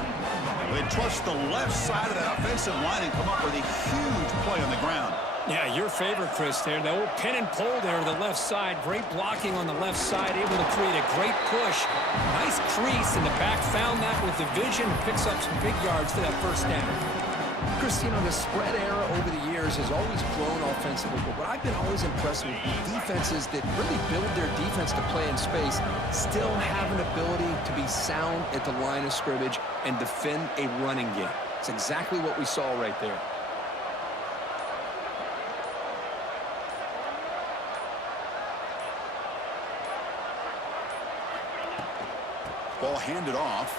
They trust the left side of that offensive line and come up with a huge play on the ground. Yeah, your favorite, Chris, there. The old pin and pull there to the left side. Great blocking on the left side, able to create a great push. Nice crease in the back. Found that with the vision. Picks up some big yards for that first down. Chris, you know, the spread era over the years has always grown offensively, but what I've been always impressed with defenses that really build their defense to play in space still have an ability to be sound at the line of scrimmage and defend a running game. It's exactly what we saw right there. Ball handed off.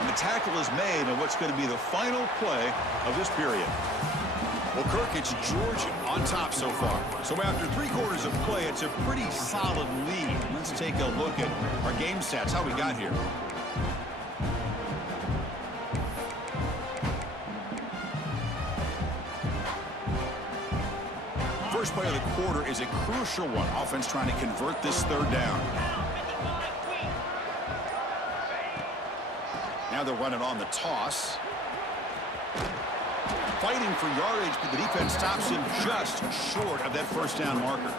And the tackle is made on what's going to be the final play of this period. Well, Kirk, it's Georgia on top so far. So after 3 quarters of play, it's a pretty solid lead. Let's take a look at our game stats, how we got here. First play of the quarter is a crucial one. Offense trying to convert this 3rd down. Now they're running on the toss. Fighting for yardage, but the defense stops him just short of that 1st down marker.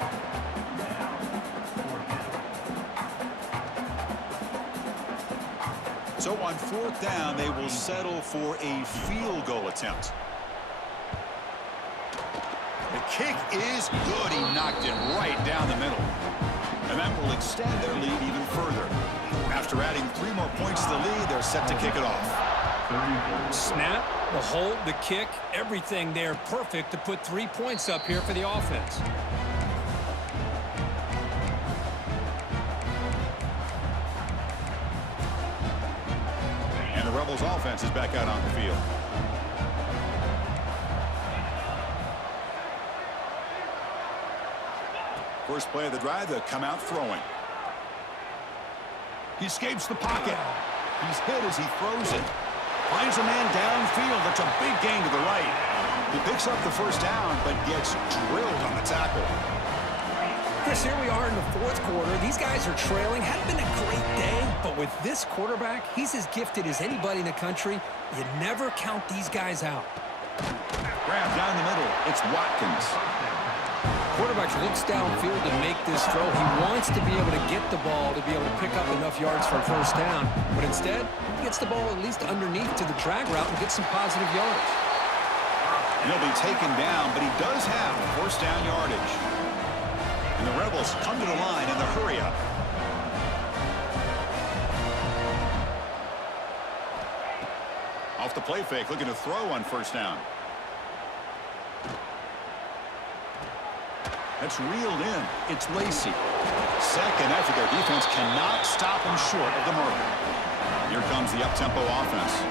So on 4th down, they will settle for a field goal attempt. The kick is good. He knocked it right down the middle. And that will extend their lead even further. After adding 3 more points to the lead, they're set to kick it off. Snap, the hold, the kick, everything there perfect to put 3 points up here for the offense. And the Rebels offense is back out on the field. First play of the drive, they'll come out throwing. He escapes the pocket. He's hit as he throws it. Finds a man downfield. That's a big gain to the right. He picks up the 1st down, but gets drilled on the tackle. Chris, here we are in the 4th quarter. These guys are trailing. Hadn't been a great day, but with this quarterback, he's as gifted as anybody in the country. You never count these guys out. Grab down the middle. It's Watkins. Quarterback looks downfield to make this throw. He wants to be able to get the ball to be able to pick up enough yards for a 1st down, but instead, he gets the ball at least underneath to the drag route and gets some positive yards. He'll be taken down, but he does have 1st down yardage. And the Rebels come to the line in the hurry-up. Off the play fake, looking to throw on 1st down. That's reeled in. It's Lacey. Second effort. Their defense cannot stop him short of the marker. Here comes the up-tempo offense.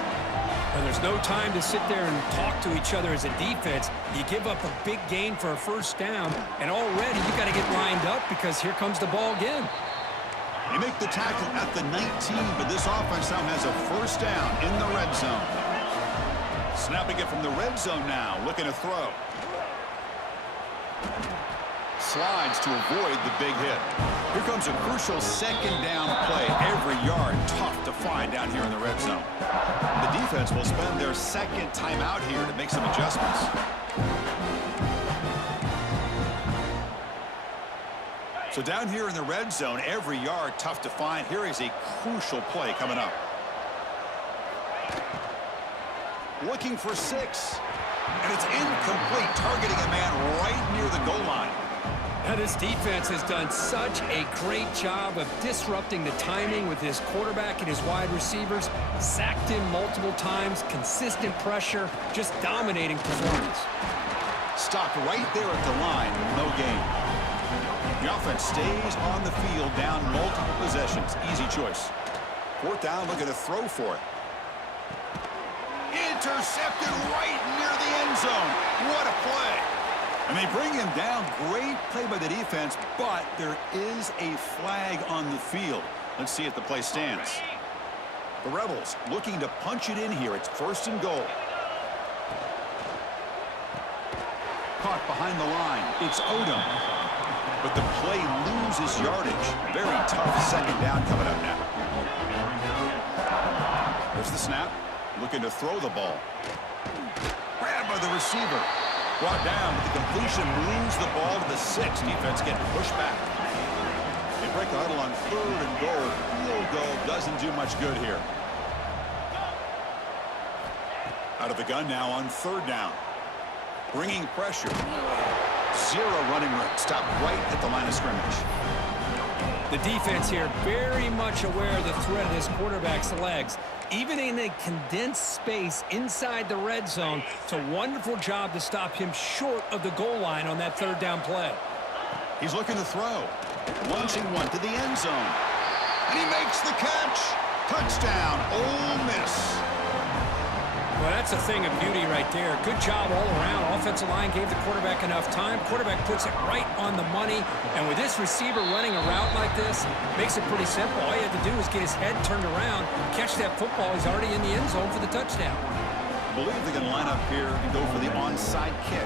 And there's no time to sit there and talk to each other as a defense. You give up a big gain for a 1st down, and already you got to get lined up because here comes the ball again. They make the tackle at the 19, but this offense now has a 1st down in the red zone. Snapping it from the red zone now, looking to throw. Slides to avoid the big hit. Here comes a crucial 2nd down play. Every yard tough to find down here in the red zone. The defense will spend their 2nd timeout here to make some adjustments. So down here in the red zone, every yard tough to find. Here is a crucial play coming up. Looking for 6. And it's incomplete, targeting a man right near the goal line. Now, this defense has done such a great job of disrupting the timing with his quarterback and his wide receivers. Sacked him multiple times, consistent pressure, just dominating performance. Stopped right there at the line, no gain. The offense stays on the field, down multiple possessions. Easy choice. 4th down, looking to throw for it. Intercepted right near the end zone. What a play. And they bring him down. Great play by the defense, but there is a flag on the field. Let's see if the play stands. The Rebels looking to punch it in here. It's 1st and goal. Caught behind the line. It's Odom. But the play loses yardage. Very tough 2nd down coming up now. There's the snap. Looking to throw the ball. Grabbed by the receiver. Brought down, but the completion moves the ball to the 6. Defense getting pushed back. They break the huddle on 3rd and goal. Field goal doesn't do much good here. Out of the gun now on third down. Bringing pressure. Zero running room. Stop right at the line of scrimmage. The defense here very much aware of the threat of this quarterback's legs. Even in a condensed space inside the red zone, it's a wonderful job to stop him short of the goal line on that third down play. He's looking to throw. Launching one to the end zone. And he makes the catch. Touchdown, Ole Miss. Well, that's a thing of beauty right there. Good job all around. Offensive line gave the quarterback enough time. Quarterback puts it right on the money. And with this receiver running a route like this, makes it pretty simple. All you have to do is get his head turned around, catch that football. He's already in the end zone for the touchdown. I believe they're going to line up here and go for the onside kick.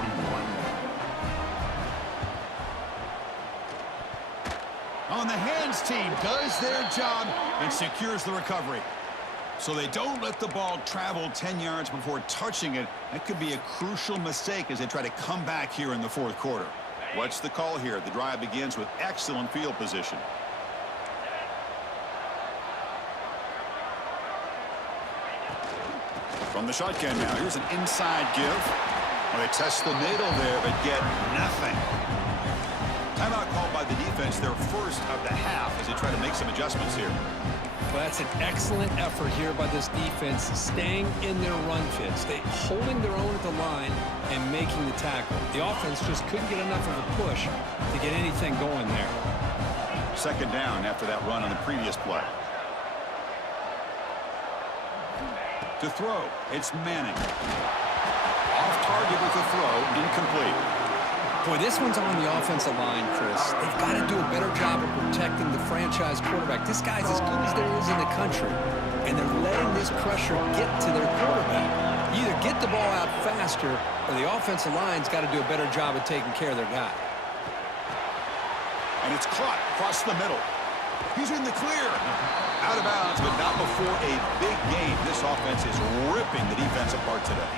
On the hands team does their job and secures the recovery. So they don't let the ball travel 10 yards before touching it. That could be a crucial mistake as they try to come back here in the fourth quarter. What's the call here? The drive begins with excellent field position. From the shotgun now, here's an inside give. Well, they test the middle there, but get nothing. Timeout called by the defense, their first of the half, as they try to make some adjustments here. Well, that's an excellent effort here by this defense, staying in their run fits. They holding their own at the line and making the tackle. The offense just couldn't get enough of a push to get anything going there. Second down after that run on the previous play. To throw, it's Manning. Off target with a throw, incomplete. Boy, this one's on the offensive line, Chris. They've got to do a better job of protecting the franchise quarterback. This guy's as good as there is in the country, and they're letting this pressure get to their quarterback. You either get the ball out faster, or the offensive line's got to do a better job of taking care of their guy. And it's caught across the middle. He's in the clear. Out of bounds, but not before a big game. This offense is ripping the defense apart today.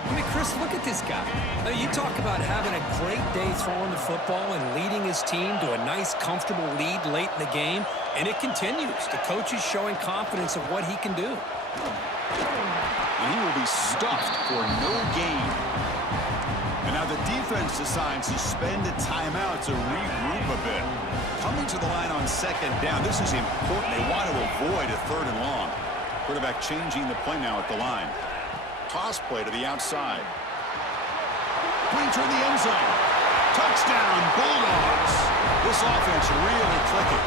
I mean, Chris, look at this guy. Now, you talk about having a great day throwing the football and leading his team to a nice, comfortable lead late in the game, and it continues. The coach is showing confidence of what he can do. And he will be stuffed for no gain. And now the defense decides to spend a timeout to regroup a bit. Coming to the line on second down, this is important. They want to avoid a third and long. Quarterback changing the play now at the line. Toss play to the outside. Brings her in the end zone. Touchdown, Bulldogs. This offense really clicking.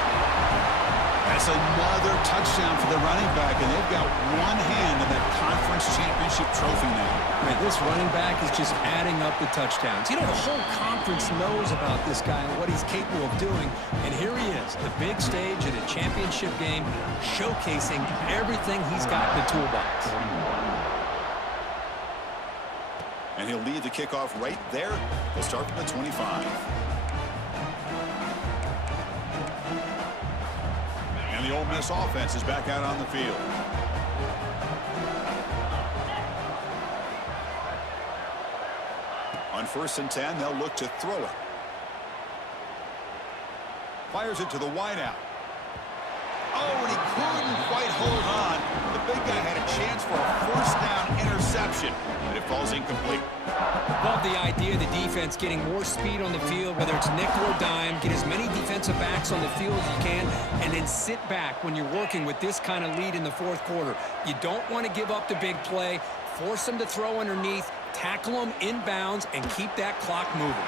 That's another touchdown for the running back, and they've got one hand on that conference championship trophy now. Right, this running back is just adding up the touchdowns. You know, the whole conference knows about this guy and what he's capable of doing, and here he is, the big stage at a championship game, showcasing everything he's got in the toolbox. And he'll lead the kickoff right there. They'll start from the 25. And the Ole Miss offense is back out on the field. On 1st and 10, they'll look to throw it. Fires it to the wideout. Oh, and he couldn't quite hold on. The big guy had a chance for a first down interception, but it falls incomplete. Love the idea of the defense getting more speed on the field, whether it's nickel or dime, get as many defensive backs on the field as you can, and then sit back when you're working with this kind of lead in the fourth quarter. You don't want to give up the big play, force them to throw underneath, tackle them inbounds, and keep that clock moving.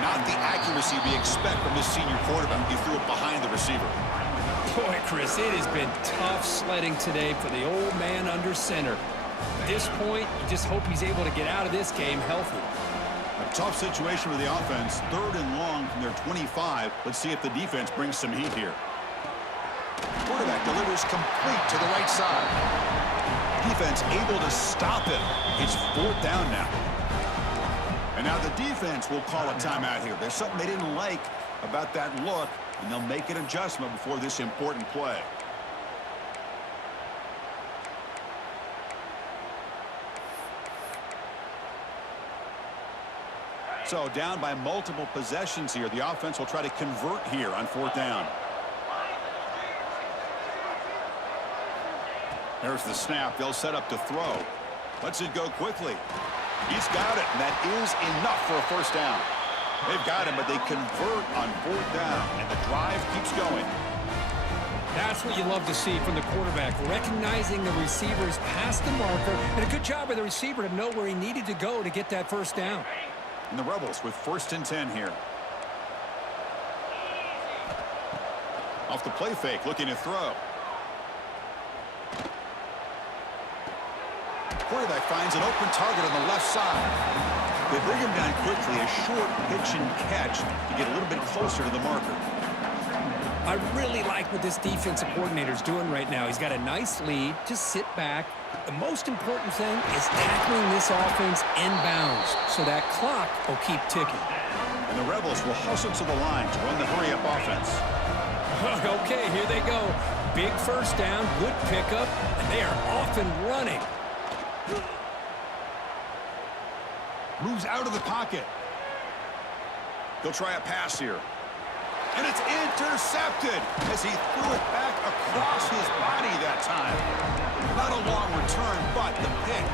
Not the accuracy we expect from this senior quarterback. He threw it behind the receiver. Boy, Chris, it has been tough sledding today for the old man under center. At this point, you just hope he's able to get out of this game healthy. A tough situation with the offense. 3rd and long from their 25. Let's see if the defense brings some heat here. Quarterback delivers complete to the right side. Defense able to stop him. It's 4th down now. And now the defense will call a timeout here. There's something they didn't like about that look, and they'll make an adjustment before this important play. So down by multiple possessions here. The offense will try to convert here on 4th down. There's the snap. They'll set up to throw. Lets it go quickly. He's got it, and that is enough for a first down. They've got him, but they convert on 4th down, and the drive keeps going. That's what you love to see from the quarterback, recognizing the receiver's past the marker, and a good job by the receiver to know where he needed to go to get that first down. And the Rebels with 1st and 10 here. Off the play fake, looking to throw. Quarterback finds an open target on the left side. They bring him down quickly, a short pitch and catch to get a little bit closer to the marker. I really like what this defensive coordinator is doing right now. He's got a nice lead. Just sit back. The most important thing is tackling this offense inbounds so that clock will keep ticking. And the Rebels will hustle to the line to run the hurry-up offense. Okay, here they go. Big first down, good pickup, and they are off and running. Moves out of the pocket. He'll try a pass here. And it's intercepted as he threw it back across his body that time. Not a long return, but the pick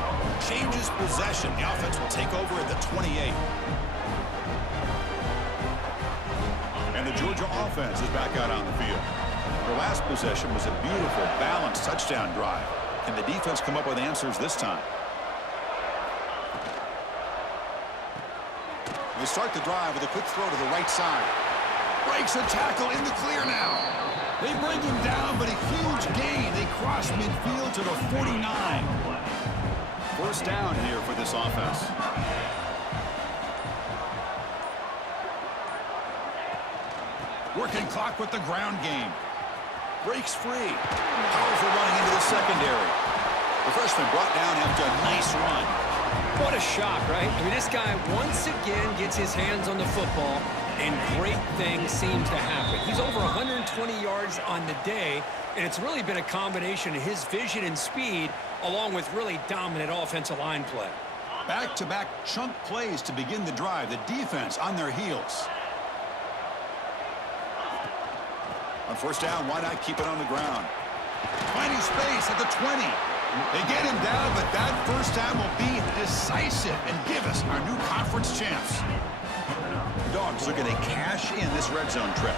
changes possession. The offense will take over at the 28. And the Georgia offense is back out on the field. Their last possession was a beautiful, balanced touchdown drive. Can the defense come up with answers this time? They start the drive with a quick throw to the right side. Breaks a tackle in the clear now. They bring him down, but a huge gain. They cross midfield to the 49. First down here for this offense. Working clock with the ground game. Breaks free. Powerful running into the secondary. The freshman brought down after a nice run. What a shock, right? I mean, this guy once again gets his hands on the football, and great things seems to happen. He's over 120 yards on the day, and it's really been a combination of his vision and speed, along with really dominant offensive line play. Back-to-back chunk plays to begin the drive. The defense on their heels. On first down, why not keep it on the ground? Finding space at the 20. They get him down, but that first down will be decisive and give us our new conference champs. Dogs looking to cash in this red zone trip.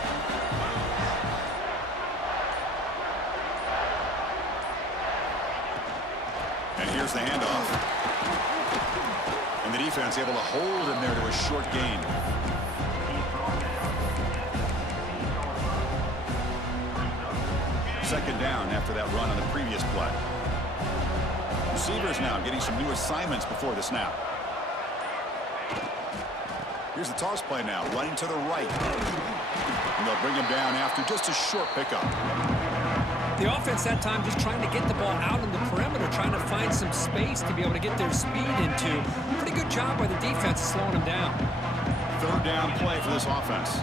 And here's the handoff. And the defense able to hold him there to a short gain. Second down after that run on the previous play. Receivers now getting some new assignments before the snap. Here's the toss play now, running to the right. And they'll bring him down after just a short pickup. The offense that time just trying to get the ball out in the perimeter, trying to find some space to be able to get their speed into. Pretty good job by the defense slowing him down. Third down play for this offense.